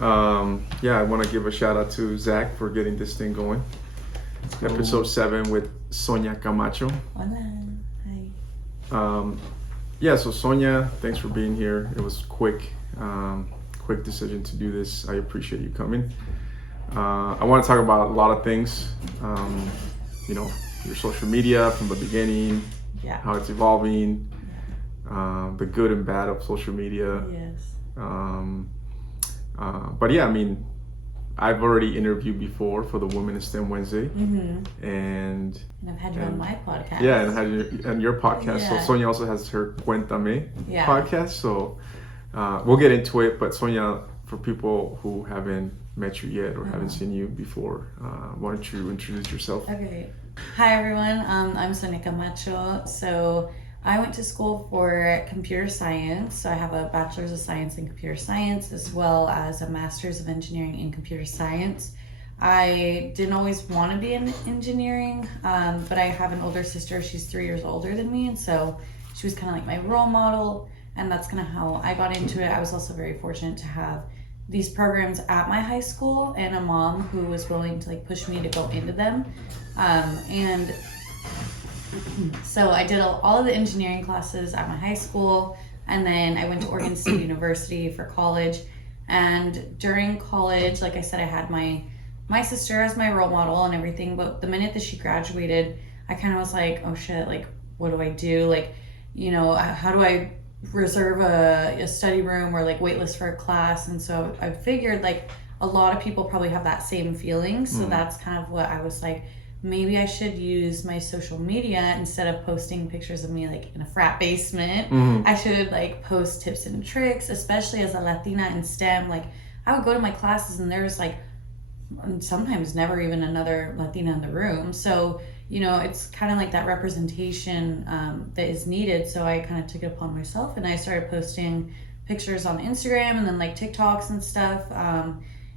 Yeah, I want to give a shout out to Zach for getting this thing going. Episode 7 with Sonia Camacho. Hola. Hi. Yeah, so Sonia, thanks for being here. It was quick decision to do this. I appreciate you coming. I want to talk about a lot of things. Your social media from the beginning, how it's evolving, the good and bad of social media. Yes. But yeah, I mean, I've already interviewed before for the Women in STEM Wednesday, and I've had you on my podcast. Yeah, and had your podcast. Yeah. So Sonia also has her Cuéntame Yeah. podcast. So we'll get into it. But Sonia, for people who haven't met you yet or haven't seen you before, why don't you introduce yourself? Okay. Hi everyone. I'm Sonia Camacho. So I went to school for computer science. So I have a bachelor's of science in computer science as well as a master's of engineering in computer science. I didn't always want to be in engineering, but I have an older sister. She's 3 years older than me, and so she was kind of like my role model, and that's kind of how I got into it. I was also very fortunate to have these programs at my high school and a mom who was willing to like push me to go into them. And so I did all of the engineering classes at my high school, and then I went to Oregon State University for college. And during college, like I said, I had my sister as my role model and everything, but the minute that she graduated, I kind of was like, oh shit, like what do I do? Like, how do I reserve a study room or like waitlist for a class? And so I figured like a lot of people probably have that same feeling. So that's kind of what I was like, maybe I should use my social media instead of posting pictures of me like in a frat basement. I should like post tips and tricks, especially as a Latina in STEM. Like I would go to my classes and there's like sometimes never even another Latina in the room. So, it's kind of like that representation that is needed. So I kind of took it upon myself and I started posting pictures on Instagram and then like TikToks and stuff.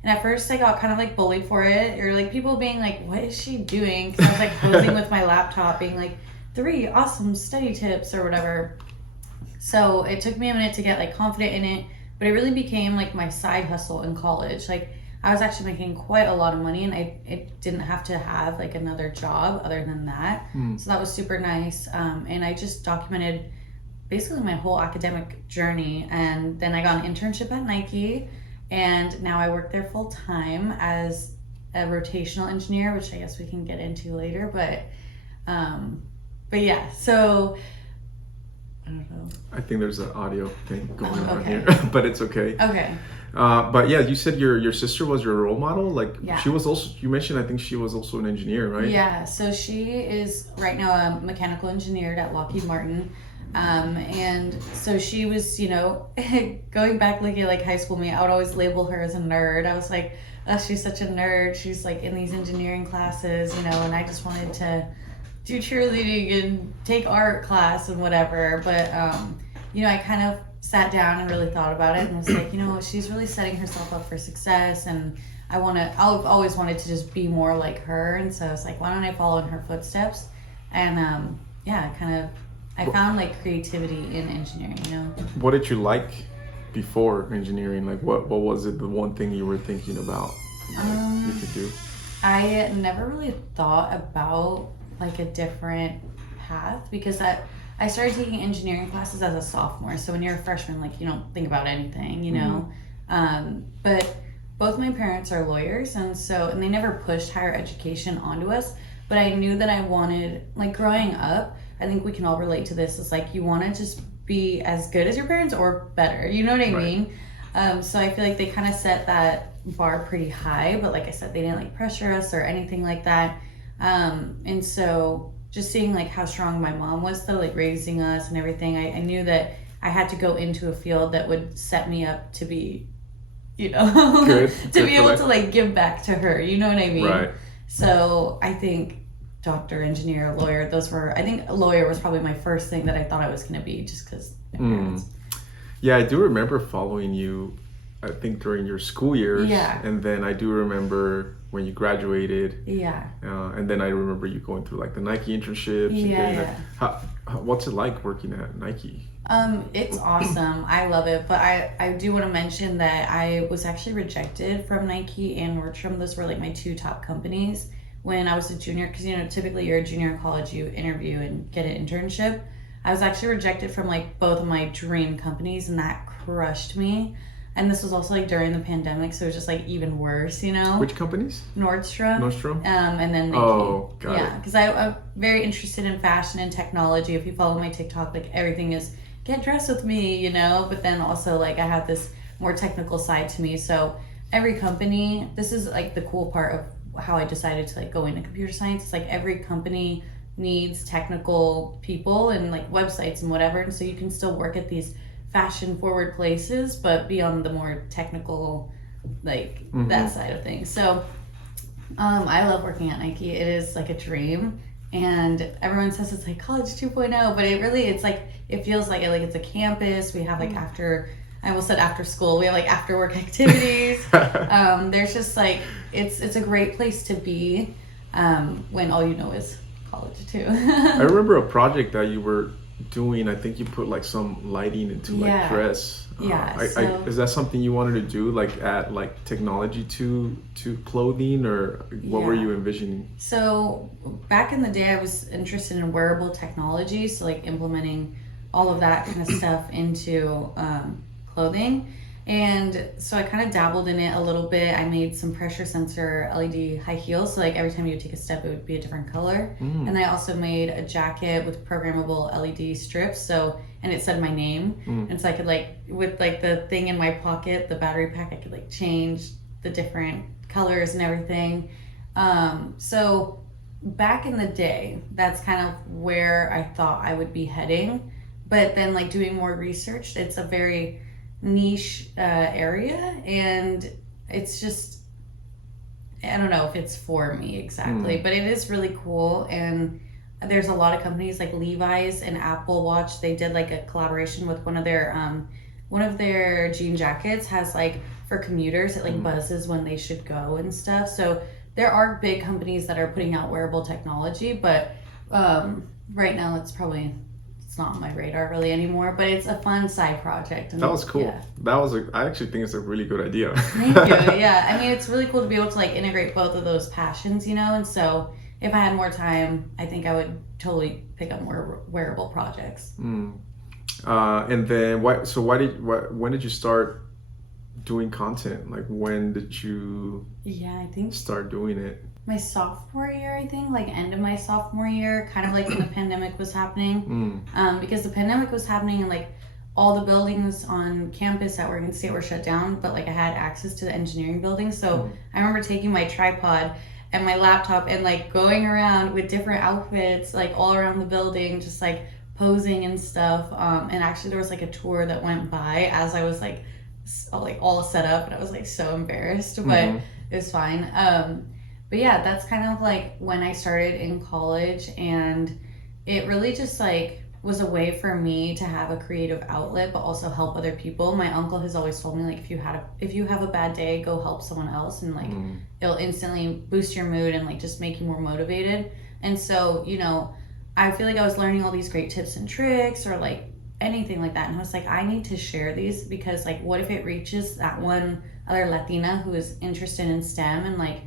And at first I got kind of like bullied for it, or like people being like, what is she doing? Because I was like posing with my laptop being like 3 awesome study tips or whatever. So it took me a minute to get like confident in it, but it really became like my side hustle in college. Like I was actually making quite a lot of money, and it didn't have to have like another job other than that. So that was super nice. And I just documented basically my whole academic journey. And then I got an internship at Nike, and now I work there full time as a rotational engineer, which I guess we can get into later. But yeah, so I don't know. I think there's an audio thing going on okay. here, but it's okay. Okay. But yeah, you said your sister was your role model. Like Yeah. she was also, you mentioned, I think she was also an engineer, right? Yeah, so she is right now a mechanical engineer at Lockheed Martin. And so she was, going back looking at like high school me, I would always label her as a nerd. I was like, oh, she's such a nerd. She's like in these engineering classes, and I just wanted to do cheerleading and take art class and whatever. But, I kind of sat down and really thought about it and was like, she's really setting herself up for success, and I've always wanted to just be more like her. And so I was like, why don't I follow in her footsteps? And I found like creativity in engineering, What did you like before engineering? Like what was it, the one thing you were thinking about you could do? I never really thought about like a different path, because I started taking engineering classes as a sophomore. So when you're a freshman, like you don't think about anything, But both my parents are lawyers, and they never pushed higher education onto us. But I knew that I wanted, like growing up, I think we can all relate to this. It's like you want to just be as good as your parents or better. You know what I mean? So I feel like they kind of set that bar pretty high. But like I said, they didn't like pressure us or anything like that. And so just seeing like how strong my mom was though, like raising us and everything, I knew that I had to go into a field that would set me up to be, Good. to be able to like give back to her. You know what I mean? Right. So I think doctor, engineer, lawyer, I think a lawyer was probably my first thing that I thought I was going to be, just because my parents. Yeah, I do remember following you I think during your school years. Yeah. And then I do remember when you graduated. Yeah. And then I remember you going through like the Nike internships. And Yeah. What's it like working at Nike? It's awesome. I love it. But I do want to mention that I was actually rejected from Nike and Nordstrom. Those were like my two top companies when I was a junior, because typically you're a junior in college, you interview and get an internship. I was actually rejected from like both of my dream companies, and that crushed me. And this was also like during the pandemic, so it was just like even worse, Which companies? Nordstrom. And then Nike. Oh, got it. Yeah, because I'm very interested in fashion and technology. If you follow my TikTok, like everything is get dressed with me, But then also like I have this more technical side to me. So every company, this is like the cool part of how I decided to like go into computer science. It's like every company needs technical people and like websites and whatever, and so you can still work at these fashion forward places but be on the more technical like that side of things. So I love working at Nike. It is like a dream, and everyone says it's like college 2.0, but it's like it feels like it's a campus. We have like I almost said after school, we have like after work activities. There's just like it's a great place to be when all you know is college too. I remember a project that you were doing. I think you put like some lighting into like dress. Is that something you wanted to do, like add like technology to clothing, or what were you envisioning? So back in the day, I was interested in wearable technology, so like implementing all of that kind of stuff into clothing. And so I kind of dabbled in it a little bit. I made some pressure sensor LED high heels, so like every time you would take a step, it would be a different color. And I also made a jacket with programmable LED strips, and it said my name. And so I could like, with like the thing in my pocket, the battery pack, I could like change the different colors and everything. So back in the day, that's kind of where I thought I would be heading. But then like doing more research, it's a very niche area, and it's just, I don't know if it's for me exactly, but it is really cool. And there's a lot of companies like Levi's and Apple Watch. They did like a collaboration with one of their jean jackets has like for commuters, it like buzzes when they should go and stuff. So there are big companies that are putting out wearable technology, but right now it's not on my radar really anymore, but it's a fun side project. And that was cool. Yeah. I actually think it's a really good idea. Thank you. Yeah, I mean, it's really cool to be able to like integrate both of those passions, and so if I had more time, I think I would totally pick up more wearable projects. And then when did you start doing content? Like when did you I think start doing it? My sophomore year, I think, like end of my sophomore year, kind of like when the pandemic was happening. Because the pandemic was happening and like all the buildings on campus at Oregon State were shut down, but like I had access to the engineering building. So I remember taking my tripod and my laptop and like going around with different outfits, like all around the building, just like posing and stuff. And actually there was like a tour that went by as I was like all set up, and I was like so embarrassed, but it was fine. But yeah, that's kind of like when I started in college, and it really just like was a way for me to have a creative outlet, but also help other people. My uncle has always told me like if you have a bad day, go help someone else, and like it'll instantly boost your mood and like just make you more motivated. And so, I feel like I was learning all these great tips and tricks or like anything like that, and I was like, I need to share these, because like what if it reaches that one other Latina who is interested in STEM. And like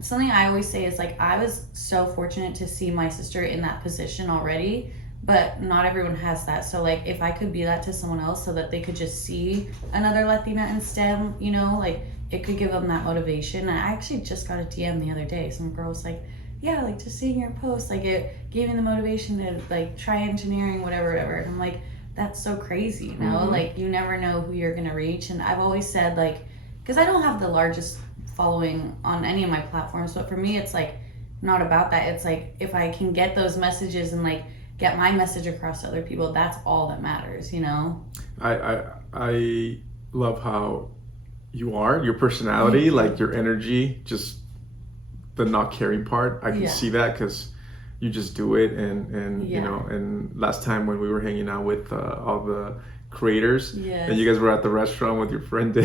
something I always say is like I was so fortunate to see my sister in that position already, but not everyone has that. So like if I could be that to someone else so that they could just see another Latina in STEM, like it could give them that motivation. And I actually just got a DM the other day. Some girl was like, yeah, like just seeing your post, like it gave me the motivation to like try engineering, whatever. And I'm like, that's so crazy, like you never know who you're gonna reach. And I've always said like, because I don't have the largest following on any of my platforms, but for me it's like not about that. It's like if I can get those messages and like get my message across to other people, that's all that matters. I love how you are, your personality, like your energy, just the not caring part. I can see that because you just do it, and and last time when we were hanging out with all the creators, Yes. and you guys were at the restaurant with your friend. You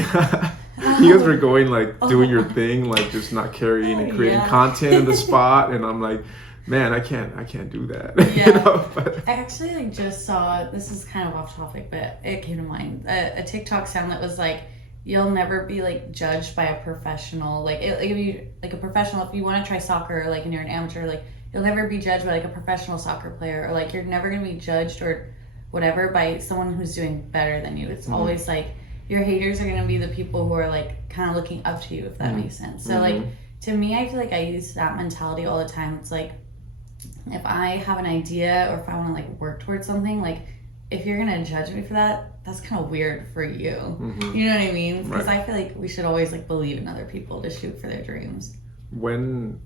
guys were going like doing your thing, like just not carrying and creating content in the spot, and I'm like, man, I can't do that. Yeah. You know? But I actually like just saw, this is kind of off topic, but it came to mind, a TikTok sound that was like, you'll never be like judged by a professional. Like if you like a professional, if you want to try soccer, like and you're an amateur, like you'll never be judged by like a professional soccer player, or like you're never gonna be judged or whatever by someone who's doing better than you. It's always like your haters are gonna be the people who are like kind of looking up to you, if that makes sense. So like to me, I feel like I use that mentality all the time. It's like if I have an idea or if I want to like work towards something, like if you're gonna judge me for that, that's kind of weird for you. You know what I mean? Because I feel like we should always like believe in other people to shoot for their dreams. when,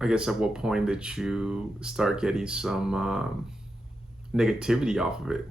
I guess, at what point did you start getting some negativity off of it?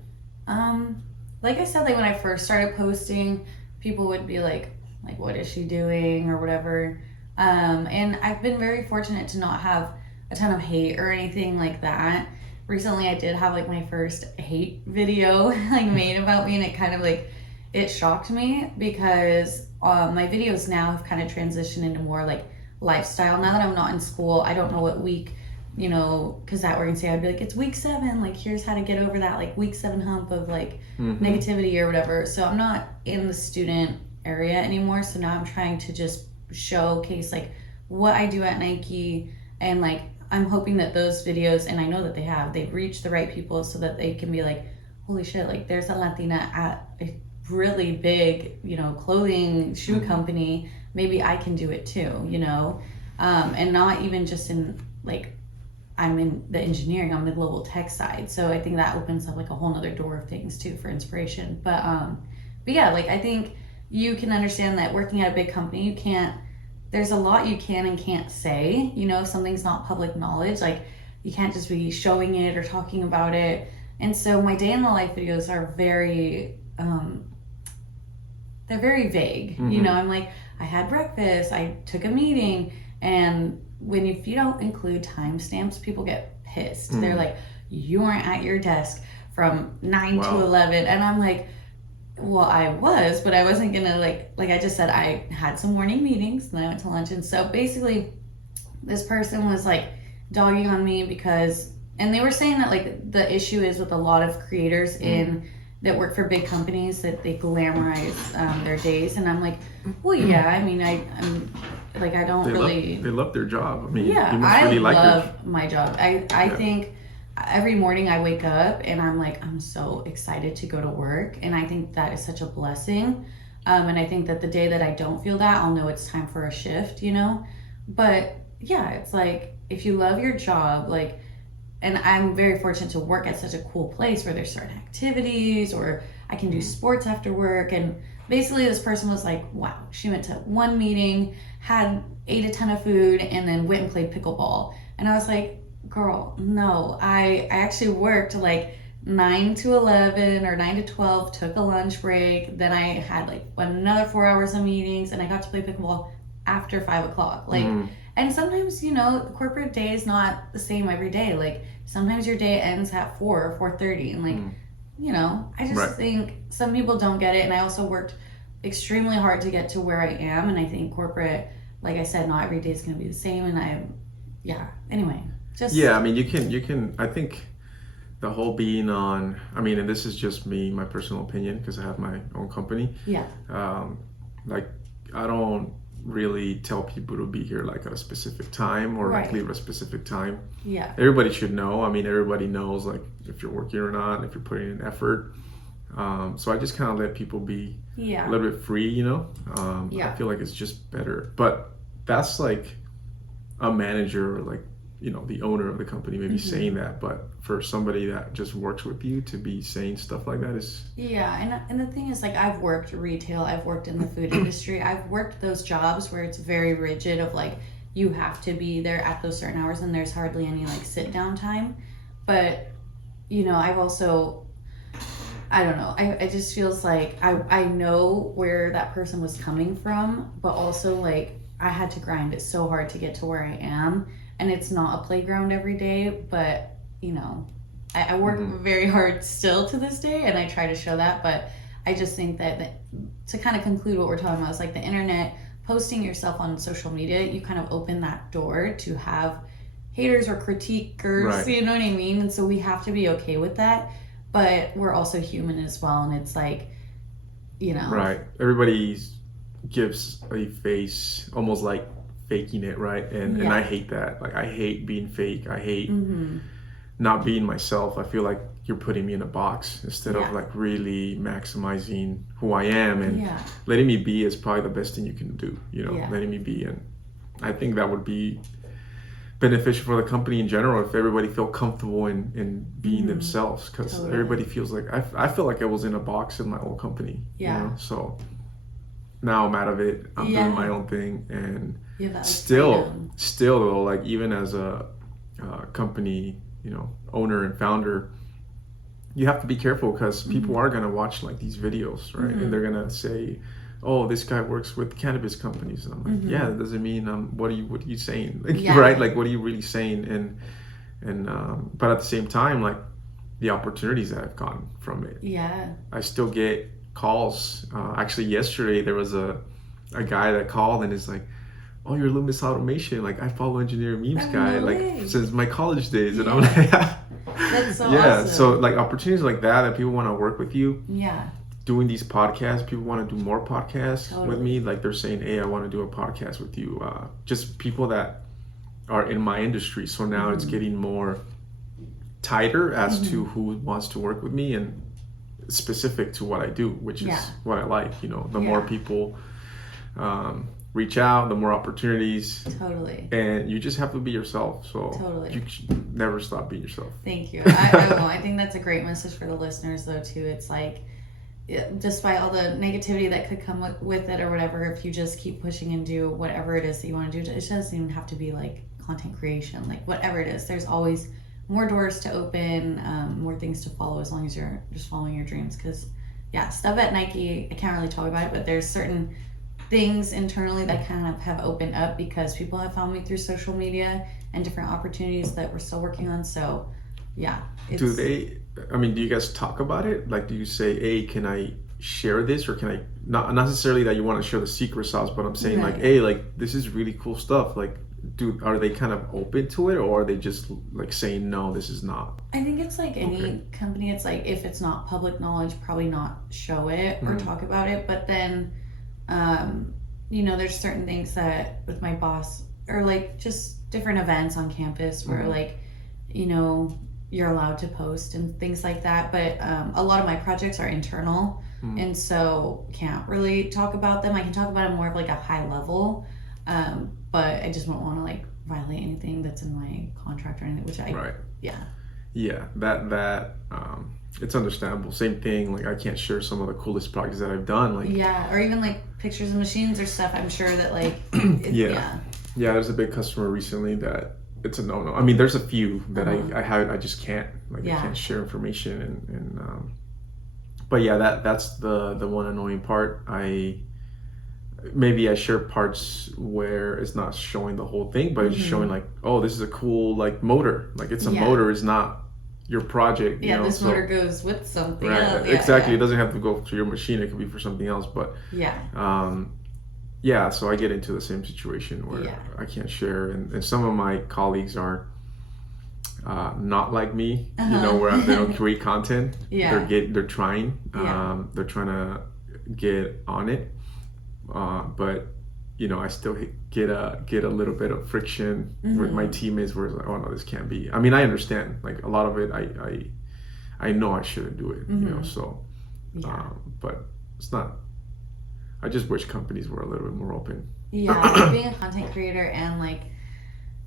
Like I said, like when I first started posting, people would be like what is she doing or whatever. And I've been very fortunate to not have a ton of hate or anything like that. Recently I did have like my first hate video like made about me, and it kind of like it shocked me because my videos now have kind of transitioned into more like lifestyle. Now that I'm not in school, I don't know what week, you know, because that we're gonna say I'd be like, it's week 7, like here's how to get over that like week 7 hump of like negativity or whatever. So I'm not in the student area anymore, so now I'm trying to just showcase like what I do at Nike, and like I'm hoping that those videos, and I know that they've reached the right people so that they can be like, holy shit, like there's a Latina at a really big, you know, clothing shoe company, maybe I can do it too, you know. And not even just in like I'm in the engineering, I'm the global tech side, so I think that opens up like a whole nother door of things too for inspiration. But yeah, like I think you can understand that working at a big company, there's a lot you can and can't say, you know, if something's not public knowledge, like you can't just be showing it or talking about it. And so my day in the life videos are very they're very vague. You know, I'm like, I had breakfast, I took a meeting, and if you don't include timestamps, people get pissed. They're like, you weren't at your desk from 9 to 11, and I'm like, well, I was, but I wasn't gonna like I just said, I had some morning meetings and I went to lunch. And so basically this person was like dogging on me and they were saying that like the issue is with a lot of creators that work for big companies that they glamorize their days. And I'm like, well, yeah, I mean, I'm like, I don't they love their job. I mean, yeah, you must really like love my job. I think every morning I wake up and I'm like, I'm so excited to go to work. And I think that is such a blessing. And I think that the day that I don't feel that, I'll know it's time for a shift, you know? But yeah, it's like, if you love your job, like, and I'm very fortunate to work at such a cool place where there's certain activities or I can do sports after work. And basically this person was like, wow, she went to one meeting, ate a ton of food, and then went and played pickleball. And I was like, girl, no, I actually worked like 9 to 11 or 9 to 12, took a lunch break. Then I had like another 4 hours of meetings, and I got to play pickleball after 5 o'clock. Like, and sometimes, you know, the corporate day is not the same every day. Like sometimes your day ends at 4 or 4:30, and like, you know, I just think some people don't get it. And I also worked extremely hard to get to where I am. And I think corporate, like I said, not every day is going to be the same. And anyway. Yeah, I mean, you can, I think the whole being on, I mean, and this is just me, my personal opinion, because I have my own company. Yeah. Like, I don't really tell people to be here like at a specific time or like leave at a specific time. Yeah. Everybody should know. I mean, everybody knows like if you're working or not, if you're putting in effort. So I just kind of let people be a little bit free, you know? I feel like it's just better. But that's like a manager or like, you know, the owner of the company maybe saying that, but for somebody that just works with you to be saying stuff like that is... Yeah, and the thing is, like, I've worked retail, I've worked in the food industry, I've worked those jobs where it's very rigid of, like, you have to be there at those certain hours and there's hardly any, like, sit-down time. But, you know, I've also... I don't know, it just feels like I know where that person was coming from, but also, like, I had to grind it so hard to get to where I am. And it's not a playground every day, but, you know, I work very hard still to this day, and I try to show that. But I just think that to kind of conclude what we're talking about, is like the internet, posting yourself on social media, you kind of open that door to have haters or critiquers, Right. you know what I mean? And so we have to be okay with that. But we're also human as well, and it's like, you know. Right. Everybody gives a face, almost like faking it, right? And I hate that. Like, I hate being fake. I hate not being myself. I feel like you're putting me in a box instead of like really maximizing who I am, and letting me be is probably the best thing you can do, you know, letting me be. And I think that would be beneficial for the company in general if everybody felt comfortable in being themselves, because everybody feels like I feel like I was in a box in my old company, you know. So now I'm out of it. I'm doing my own thing, and still though, like, even as a company, you know, owner and founder, you have to be careful, because people are going to watch like these videos, right? And they're going to say, oh, this guy works with cannabis companies. And I'm like, yeah, that doesn't mean what are you saying? Like, right? Like, what are you really saying? And but at the same time, like, the opportunities that I've gotten from it. Yeah. I still get calls. Actually, yesterday there was a guy that called and is like, oh, you're Loomis Automation. Like, I follow Engineer Memes guy like since my college days. And I'm like, that's so awesome. So like opportunities like that people want to work with you. Doing these podcasts, people want to do more podcasts with me. Like, they're saying, hey, I want to do a podcast with you. Just people that are in my industry. So now it's getting more tighter as to who wants to work with me, and specific to what I do, which is what I like. You know, the more people reach out, the more opportunities. And you just have to be yourself. So you should never stop being yourself. Thank you. I think that's a great message for the listeners, though, too. It's like, despite all the negativity that could come with it or whatever, if you just keep pushing and do whatever it is that you want to do, it doesn't even have to be like content creation, like whatever it is, there's always more doors to open, more things to follow, as long as you're just following your dreams. Because stuff at Nike, I can't really talk about it, but there's certain things internally that kind of have opened up because people have found me through social media and different opportunities that we're still working on. So do you guys talk about it? Like, do you say, hey, can I share this, or can I not necessarily that you want to share the secret sauce, but I'm saying like, hey, like, this is really cool stuff. Like, are they kind of open to it, or are they just like saying, no, this is not? I think it's like any company. It's like, if it's not public knowledge, probably not show it or talk about it. But then, you know, there's certain things that with my boss, or like just different events on campus where like, you know, you're allowed to post and things like that. But a lot of my projects are internal, and so can't really talk about them. I can talk about it more of like a high level, but I just won't want to like violate anything that's in my contract or anything, which that it's understandable. Same thing, like, I can't share some of the coolest projects that I've done, like or even like pictures of machines or stuff. I'm sure that like there's a big customer recently that it's a no. I mean, there's a few that I just can't, like, I can't share information, and but that's the one annoying part. I share parts where it's not showing the whole thing, but it's just showing like, oh, this is a cool like motor, like it's a motor, is not your project. You know? This motor goes with something else. Exactly. It doesn't have to go to your machine, it could be for something else, but so I get into the same situation where I can't share, and some of my colleagues are not like me, you know, where they don't create content. They're trying to get on it, but you know, I still get a little bit of friction with my teammates where it's like, oh no, this can't be. I mean, I understand, like, a lot of it I know I shouldn't do it, you know, so but it's not. I just wish companies were a little bit more open. Being a content creator and like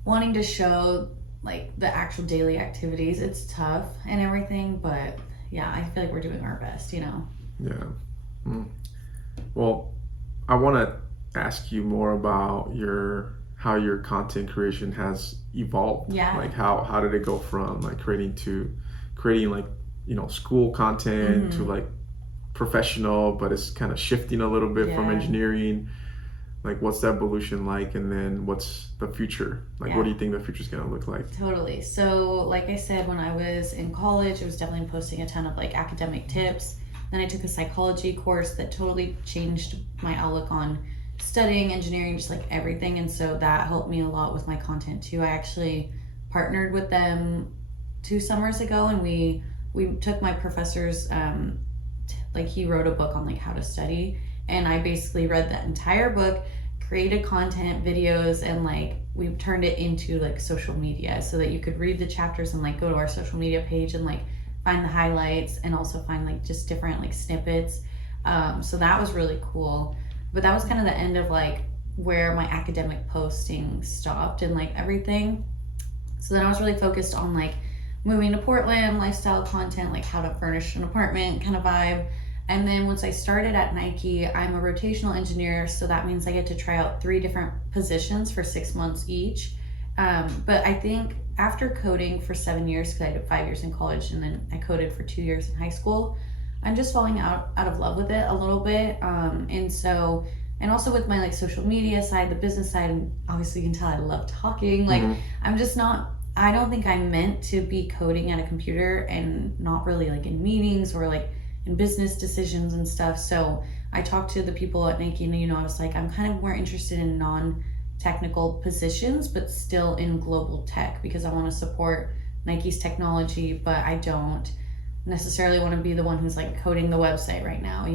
wanting to show like the actual daily activities, it's tough and everything, but I feel like we're doing our best, you know. Well, I want to ask you more about how your content creation has evolved. Like, how did it go from like creating like, you know, school content to like professional, but it's kind of shifting a little bit from engineering. Like, what's the evolution like, and then what's the future? Like, what do you think the future's gonna look like? Totally. So, like I said, when I was in college, I was definitely posting a ton of like academic tips. Then I took a psychology course that totally changed my outlook on studying, engineering, just like everything. And so that helped me a lot with my content too. I actually partnered with them 2 summers ago, and we took my professor's like he wrote a book on like how to study, and I basically read that entire book, created content videos, and like we turned it into like social media so that you could read the chapters and like go to our social media page and like find the highlights and also find like just different like snippets. So that was really cool, but that was kind of the end of like where my academic posting stopped and like everything. So then I was really focused on like moving to Portland, lifestyle content, like how to furnish an apartment kind of vibe. And then once I started at Nike, I'm a rotational engineer, so that means I get to try out 3 different positions for 6 months each. But I think after coding for 7 years, because I did 5 years in college and then I coded for 2 years in high school, I'm just falling out of love with it a little bit. And also with my like social media side, the business side, and obviously you can tell I love talking. Like I'm just not, I don't think I'm meant to be coding at a computer and not really like in meetings or like in business decisions and stuff. So I talked to the people at Nike, and I was like, I'm kind of more interested in non-technical positions, but still in global tech, because I want to support Nike's technology, but I don't necessarily want to be the one who's like coding the website right now,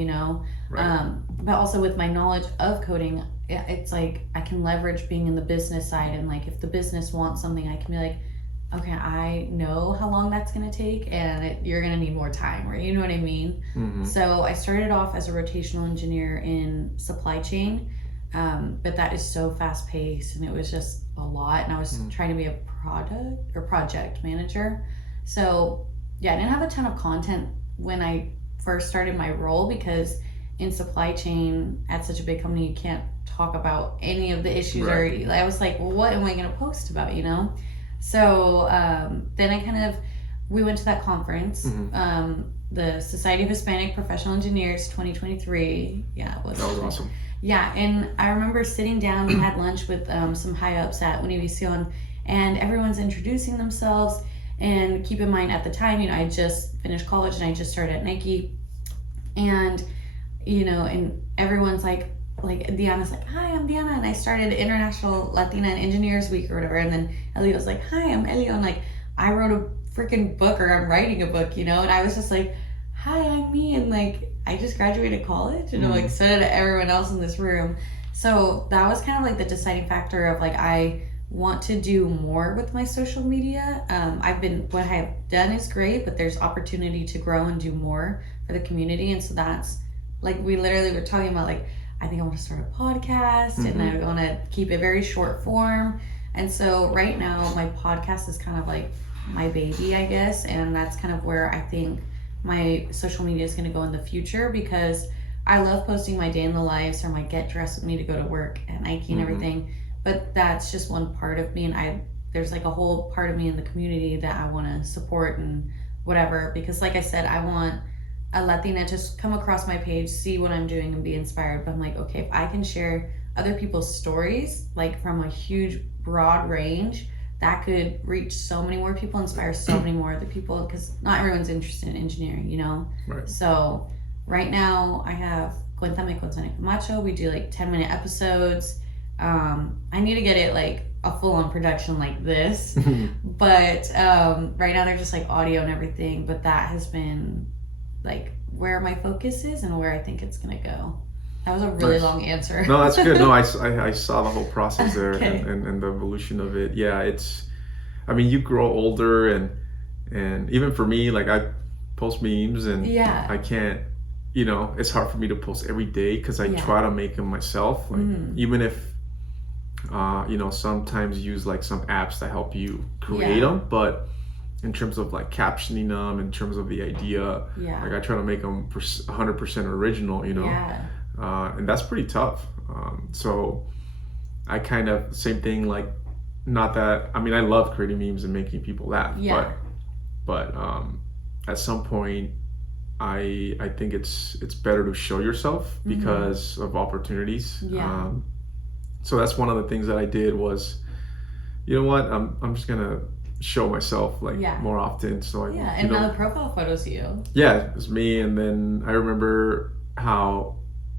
Right. But also with my knowledge of coding, it's like I can leverage being in the business side, and like if the business wants something, I can be like, okay, I know how long that's going to take, and you're going to need more time, or you know what I mean? So I started off as a rotational engineer in supply chain, but that is so fast paced, and it was just a lot. And I was trying to be a project manager. So yeah, I didn't have a ton of content when I first started my role, because in supply chain at such a big company, you can't talk about any of the issues. Right. Or I was like, well, what am I going to post about, So then we went to that conference, the Society of Hispanic Professional Engineers 2023. Yeah, it was. That was awesome. Yeah, and I remember sitting down, we had lunch with some high ups at Univision, and everyone's introducing themselves. And keep in mind, at the time, I just finished college and I just started at Nike. And, and everyone's like Deanna's like, hi, I'm Deanna, and I started International Latina Engineers Week or whatever. And then Elio was like, hi, I'm Elio, and like I wrote a freaking book, or I'm writing a book, and I was just like, hi, I'm me, and like I just graduated college, and like so did everyone else in this room. So that was kind of like the deciding factor of like I want to do more with my social media. What I have done is great, but there's opportunity to grow and do more for the community. And so that's like, we literally were talking about like, I think I want to start a podcast, and I want to keep it very short form. And so right now my podcast is kind of like my baby, I guess. And that's kind of where I think my social media is going to go in the future, because I love posting my day in the lives or my get dressed with me to go to work at Nike and everything. But that's just one part of me, and there's like a whole part of me in the community that I want to support and whatever, because like I said, I want a Latina to come across my page, see what I'm doing, and be inspired. But I'm like, okay, if I can share other people's stories, like from a huge broad range, that could reach so many more people, inspire so many more other people, because not everyone's interested in engineering, Right. So right now I have Cuéntame con Sonia Camacho. We do like 10-minute episodes. I need to get it like a full-on production like this, but right now they're just like audio and everything. But that has been like where my focus is and where I think it's gonna go. That was a really long answer. No, that's good. No, I saw the whole process there. Okay. and the evolution of it. Yeah, I mean, you grow older, and even for me, like I post memes, and I can't, it's hard for me to post every day, because I try to make them myself. Like even if sometimes use like some apps that help you create them, but in terms of like captioning them, in terms of the idea, like I try to make them 100% original, and that's pretty tough. So I kind of, same thing, like, not that, I mean, I love creating memes and making people laugh, but at some point I think it's better to show yourself because of opportunities. So that's one of the things that I did was, you know what, I'm just gonna show myself like more often. So and now the profile photo's you. Yeah, it was me. And then I remember how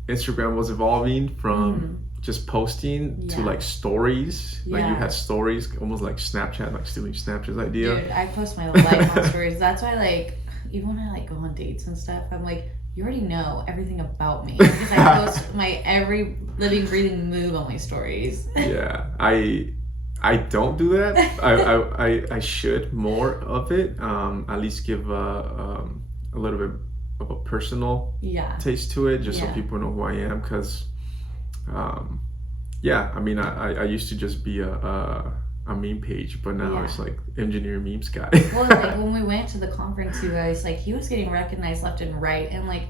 Instagram was evolving from just posting to like stories. Like you had stories, almost like Snapchat, like stealing Snapchat's idea. Dude, I post my life on stories. That's why, like, even when I like go on dates and stuff, I'm like, you already know everything about me because I post my every living, breathing move on my stories. Yeah, I don't do that. I should more of it. At least give a little bit of a personal taste to it, just so people know who I am. Because, I mean, I used to just be a meme page, but now it's like engineer memes guy. Well, like when we went to the conference, you guys, like he was getting recognized left and right, and like,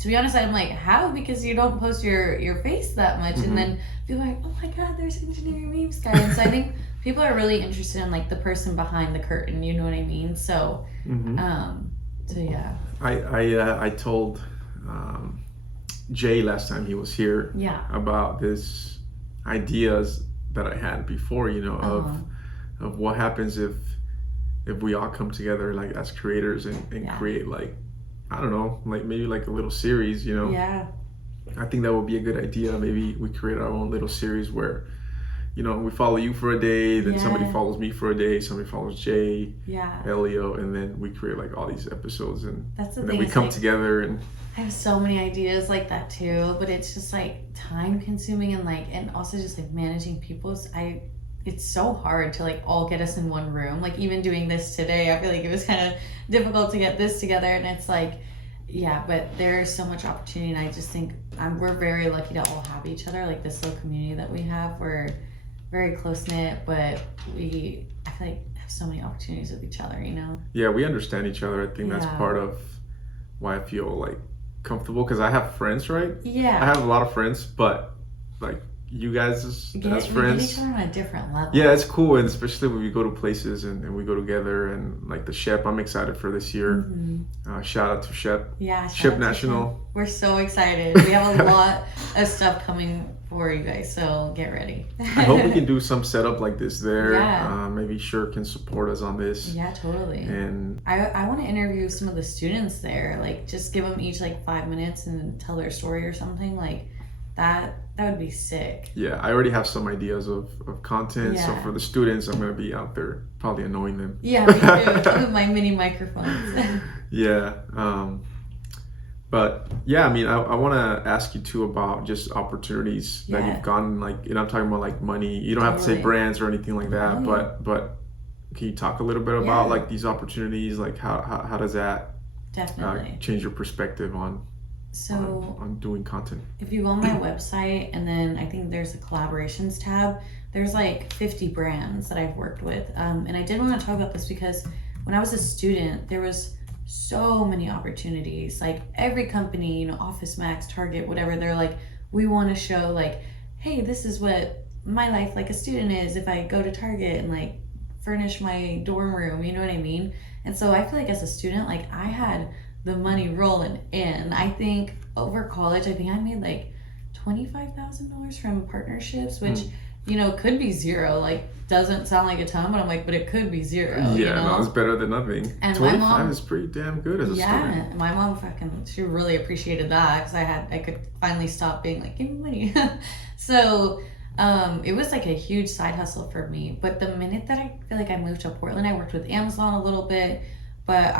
to be honest, I'm like, how? Because you don't post your face that much. And then people are like, oh my God, there's engineering memes guy. And so I think people are really interested in like the person behind the curtain, you know what I mean? So, so yeah. I told Jay last time he was here about this ideas that I had before, you know, of what happens if we all come together like as creators and create like, I don't know, like maybe like a little series, you know? Yeah. I think that would be a good idea. Maybe we create our own little series where, you know, we follow you for a day, then somebody follows me for a day, somebody follows Jay, Elio, and then we create like all these episodes and then we come together and I have so many ideas like that too, but it's just like time consuming and also just like managing people's it's so hard to like all get us in one room. Like even doing this today, I feel like it was kind of difficult to get this together, and it's like, but there's so much opportunity, and I just think we're very lucky to all have each other. Like this little community that we have, we're very close knit, but I feel like have so many opportunities with each other, you know? Yeah, we understand each other. I think that's part of why I feel like comfortable, because I have friends, right? Yeah. I have a lot of friends, but like you guys as friends, we get each other on a different level. Yeah, it's cool, and especially when we go to places and we go together, and like the Shep, I'm excited for this year. Shout out to Shep. Yeah, Shep National. We're so excited. We have a lot of stuff coming for you guys, so get ready. I hope we can do some setup like this there. Maybe Sure can support us on this. Yeah, totally. And I want to interview some of the students there, like just give them each like 5 minutes and tell their story or something like that. That would be sick. Yeah, I already have some ideas of content. So for the students, I'm going to be out there probably annoying them. Yeah, me too. With my mini microphones. But yeah, I mean, I want to ask you too about just opportunities that you've gotten, like, and I'm talking about like money. You don't have to say brands or anything like that, but can you talk a little bit about like these opportunities? Like how does that change your perspective on doing content? If you go on my website, and then I think there's a collaborations tab, there's like 50 brands that I've worked with. And I did want to talk about this because when I was a student, there was so many opportunities. Like every company, you know, Office Max, Target, whatever, they're like, we want to show like, hey, this is what my life like a student is if I go to Target and like furnish my dorm room, you know what I mean? And so I feel like as a student, like I had the money rolling in. I think over college, I think I made like $25,000 from partnerships, which you know could be zero. Like doesn't sound like a ton, but I'm like, but it could be zero. Yeah, you know? No, it's better than nothing. And 25 my mom is pretty damn good as a student. Yeah, my mom she really appreciated that because I could finally stop being like, give me money. So it was like a huge side hustle for me. But the minute that I feel like I moved to Portland, I worked with Amazon a little bit. But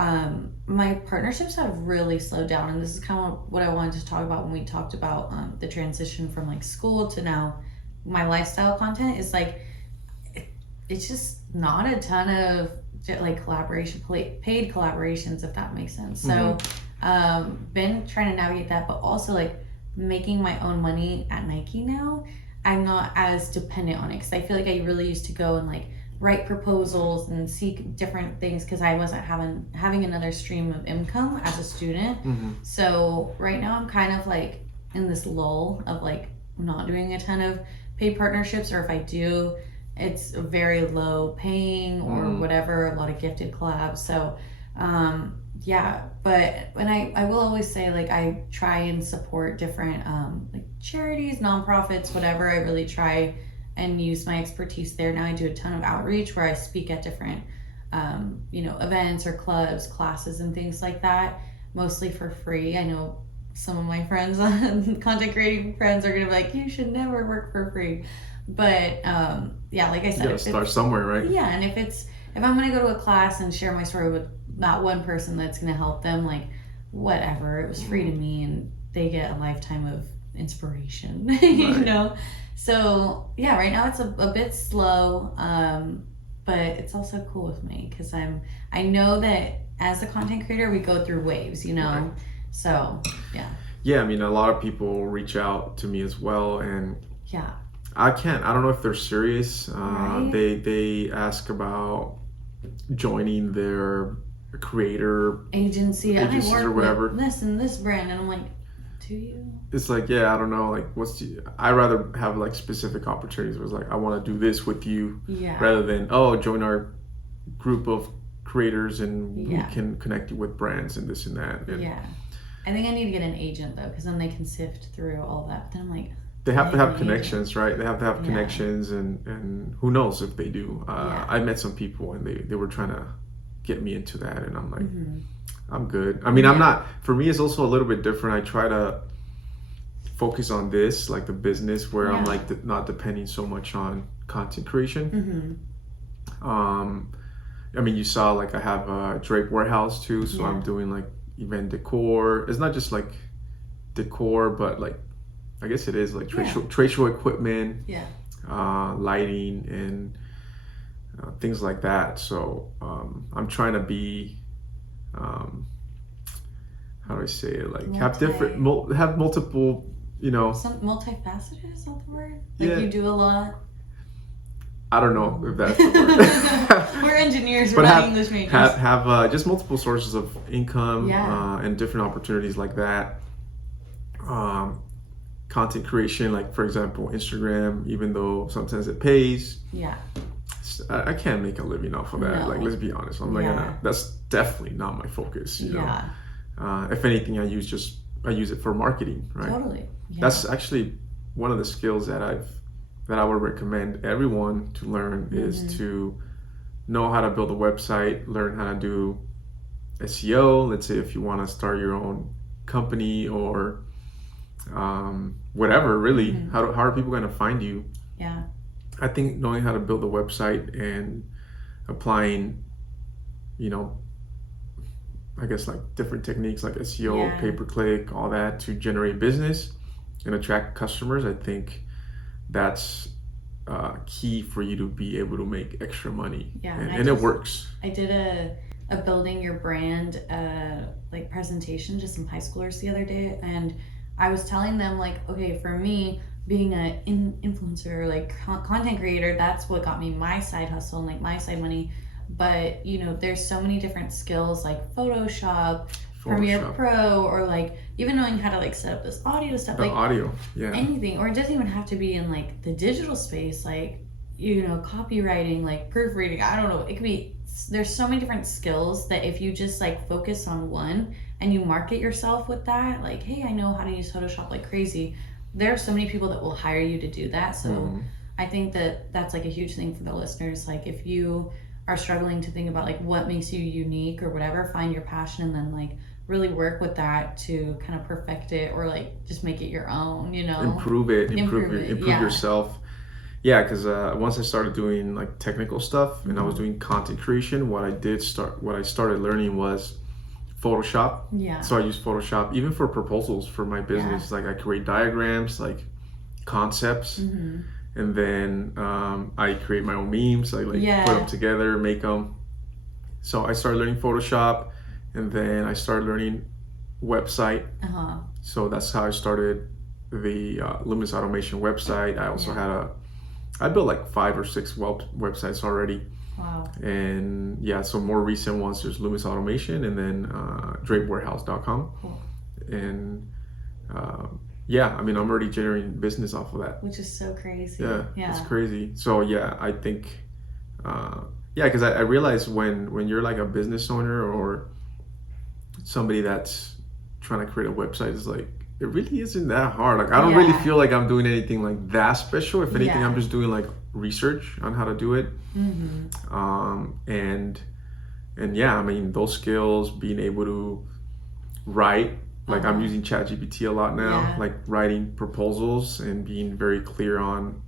my partnerships have really slowed down, and this is kind of what I wanted to talk about when we talked about the transition from like school to now my lifestyle content is like it's just not a ton of like paid collaborations, if that makes sense. So been trying to navigate that, but also like making my own money at Nike now. I'm not as dependent on it because I feel like I really used to go and like write proposals and seek different things because I wasn't having another stream of income as a student. So right now I'm kind of like in this lull of like not doing a ton of paid partnerships, or if I do, it's very low paying or whatever, a lot of gifted collabs. So yeah, but and I will always say like I try and support different like charities, nonprofits, whatever. I really try and use my expertise there. Now I do a ton of outreach where I speak at different events or clubs, classes, and things like that, mostly for free. I know some of my friends, content creating friends, are gonna be like, you should never work for free. But yeah, like I said, You gotta start somewhere, right? yeah, and if I'm gonna go to a class and share my story with not one person that's gonna help them, like whatever, it was free to me, and they get a lifetime of inspiration, you know. So yeah, right now it's a bit slow, but it's also cool with me because I know that as a content creator we go through waves, you know. Right. So yeah. Yeah, I mean, a lot of people reach out to me as well, and Yeah. I don't know if they're serious. Right. They ask about joining their creator Agency, and I agencies work or whatever. with this and this brand, and I'm like, do you? It's like, yeah, I don't know, like I rather have like specific opportunities where it's like I want to do this with you, Yeah. rather than join our group of creators and we can connect you with brands and this and that. And yeah. I think I need to get an agent though, because then they can sift through all that. But then I'm like, they have to have connections, right? They have to have connections, and who knows if they do. I met some people and they were trying to get me into that, and I'm like, I'm good. I mean, I'm not. For me, it's also a little bit different. I try to focus on this, like the business, where I'm like not depending so much on content creation. I mean, you saw like I have a drape warehouse too, so I'm doing like event decor. It's not just like decor, but like I guess it is like trade show equipment, lighting, and things like that. So I'm trying to be, how do I say it? Like have multiple, you know. Some multifaceted, is that the word? Like you do a lot. I don't know if that's the word. We're engineers, we're not English majors. Have just multiple sources of income and different opportunities like that. Content creation, like for example, Instagram, even though sometimes it pays. Yeah. I can't make a living off of that. No. Like, let's be honest. I'm like, that's definitely not my focus. You know? If anything, I use it for marketing, right? Totally. Yeah. That's actually one of the skills that I would recommend everyone to learn is to know how to build a website, learn how to do SEO. Let's say if you want to start your own company or whatever, really, how are people going to find you? Yeah. I think knowing how to build a website and applying, you know, I guess like different techniques like SEO, pay-per-click, all that to generate business and attract customers, I think that's key for you to be able to make extra money. Yeah, and it works. I did a building your brand like presentation to some high schoolers the other day, and I was telling them like, okay, for me, being an influencer, like content creator, that's what got me my side hustle and like my side money. But you know, there's so many different skills like Photoshop, Premiere Pro, or like even knowing how to like set up this audio stuff, like audio, anything. Or it doesn't even have to be in like the digital space, like, you know, copywriting, like proofreading. I don't know. It could be. There's so many different skills that if you just like focus on one and you market yourself with that, like, hey, I know how to use Photoshop like crazy. There are so many people that will hire you to do that. So I think that that's like a huge thing for the listeners. Like if you are struggling to think about like what makes you unique or whatever, find your passion and then like really work with that to kind of perfect it or like just make it your own, you know. Improve yourself. Yeah, because once I started doing like technical stuff and I was doing content creation, what I started learning was Photoshop. Yeah. So I use Photoshop even for proposals for my business. Like I create diagrams, like concepts, and then I create my own memes. I like put them together, make them. So I started learning Photoshop, and then I started learning website. So that's how I started the Luminous Automation website. I also I built like 5 or 6 websites already. Wow. And so more recent ones, there's Luminous Automation and then drapewarehouse.com. Cool. And I mean, I'm already generating business off of that. Which is so crazy. Yeah. It's crazy. So I think, because I realized when you're like a business owner or somebody that's trying to create a website is like, it really isn't that hard. Like I don't really feel like I'm doing anything like that special. If anything, I'm just doing like research on how to do it. And yeah, I mean, those skills, being able to write, like I'm using ChatGPT a lot now, like writing proposals and being very clear on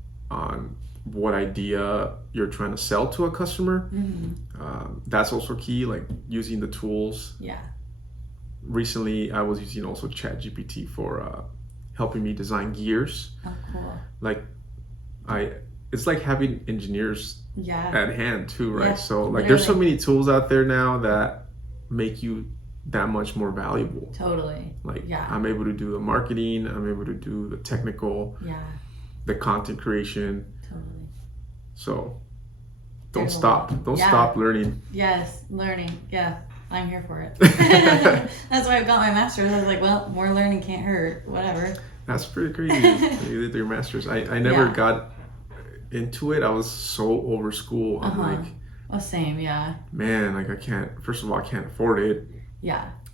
what idea you're trying to sell to a customer. That's also key, like using the tools. Recently I was using also ChatGPT for helping me design gears. Like it's like having engineers at hand too, right? So like there's so many tools out there now that make you that much more valuable. Like I'm able to do the marketing, I'm able to do the technical, the content creation. So don't stop learning. Learning. I'm here for it. That's why I've got my master's. I was like, well, more learning can't hurt. Whatever. That's pretty crazy. You did your master's. I never got into it. I was so over school. I'm like, same, man, like I can't afford it.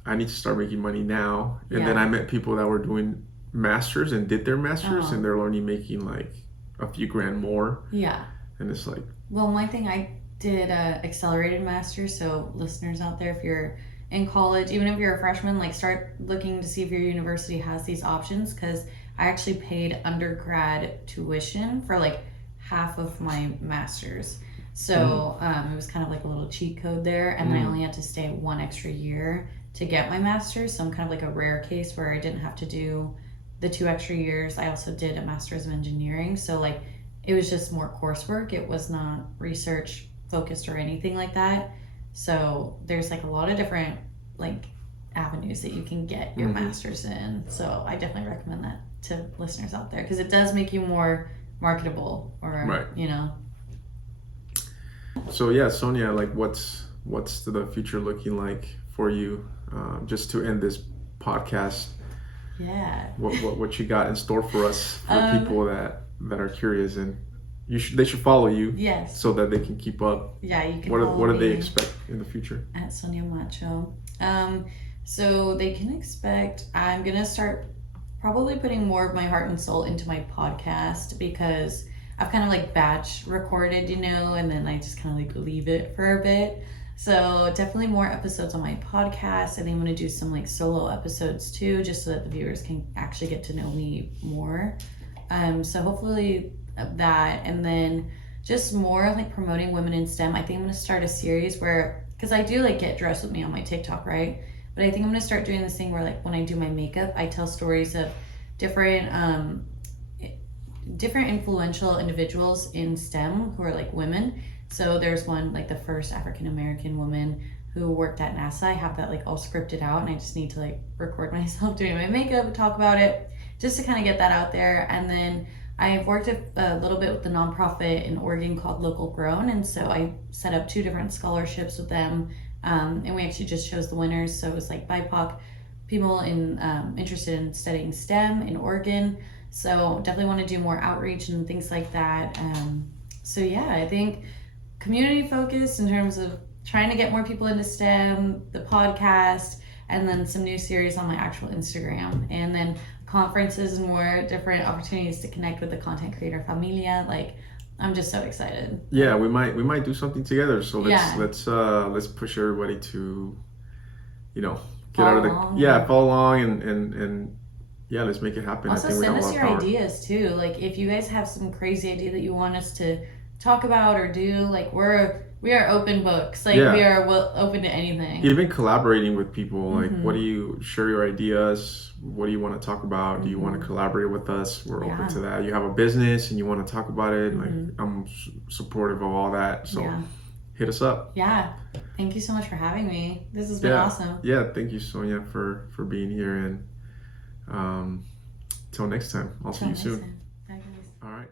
I need to start making money now. And then I met people that were doing masters and did their masters, and they're only making like a few grand more. And it's like, well, one thing I did accelerated master's. So listeners out there, if you're in college, even if you're a freshman, like start looking to see if your university has these options, because I actually paid undergrad tuition for like half of my master's. So it was kind of like a little cheat code there, and then I only had to stay 1 extra year to get my master's. So I'm kind of like a rare case where I didn't have to do the 2 extra years. I also did a master's of engineering, so like it was just more coursework. It was not research focused or anything like that. So there's like a lot of different like avenues that you can get your master's in. So I definitely recommend that to listeners out there, because it does make you more marketable, or you know. So yeah, Sonia, like what's the future looking like for you? Just to end this podcast, what you got in store for us, for people that are curious, and they should follow you, so that they can keep up. You can. What do they expect in the future? At Sonia Macho. So they can expect I'm gonna start probably putting more of my heart and soul into my podcast, because I've kind of like batch recorded, and then I just kind of like leave it for a bit. So definitely more episodes on my podcast. I think I'm going to do some like solo episodes too, just so that the viewers can actually get to know me more. So hopefully that, and then just more like promoting women in STEM. I think I'm going to start a series where, because I do like Get Dressed With Me on my TikTok, right? But I think I'm going to start doing this thing where like when I do my makeup, I tell stories of different influential individuals in STEM who are like women. So there's one, like the first African-American woman who worked at NASA. I have that like all scripted out, and I just need to like record myself doing my makeup and talk about it, just to kind of get that out there. And then I've worked a little bit with the nonprofit in Oregon called Local Grown, and so I set up 2 different scholarships with them, and we actually just chose the winners. So it was like BIPOC people interested in studying STEM in Oregon. So definitely want to do more outreach and things like that. So yeah, I think community focused in terms of trying to get more people into STEM, the podcast, and then some new series on my actual Instagram, and then conferences and more different opportunities to connect with the content creator familia. Like, I'm just so excited. Yeah, we might do something together. So let's push everybody to, get out of the follow along and let's make it happen. Also, send us your ideas too. Like, if you guys have some crazy idea that you want us to talk about or do, like we are open books. Like we are open to anything. Even collaborating with people. Like, what do you share your ideas? What do you want to talk about? Do you want to collaborate with us? We're open to that. You have a business and you want to talk about it. Like, I'm supportive of all that. So hit us up. Yeah. Thank you so much for having me. This has been awesome. Yeah. Thank you, Sonia, for being here, and till next time. I'll see you soon. Bye, guys. All right.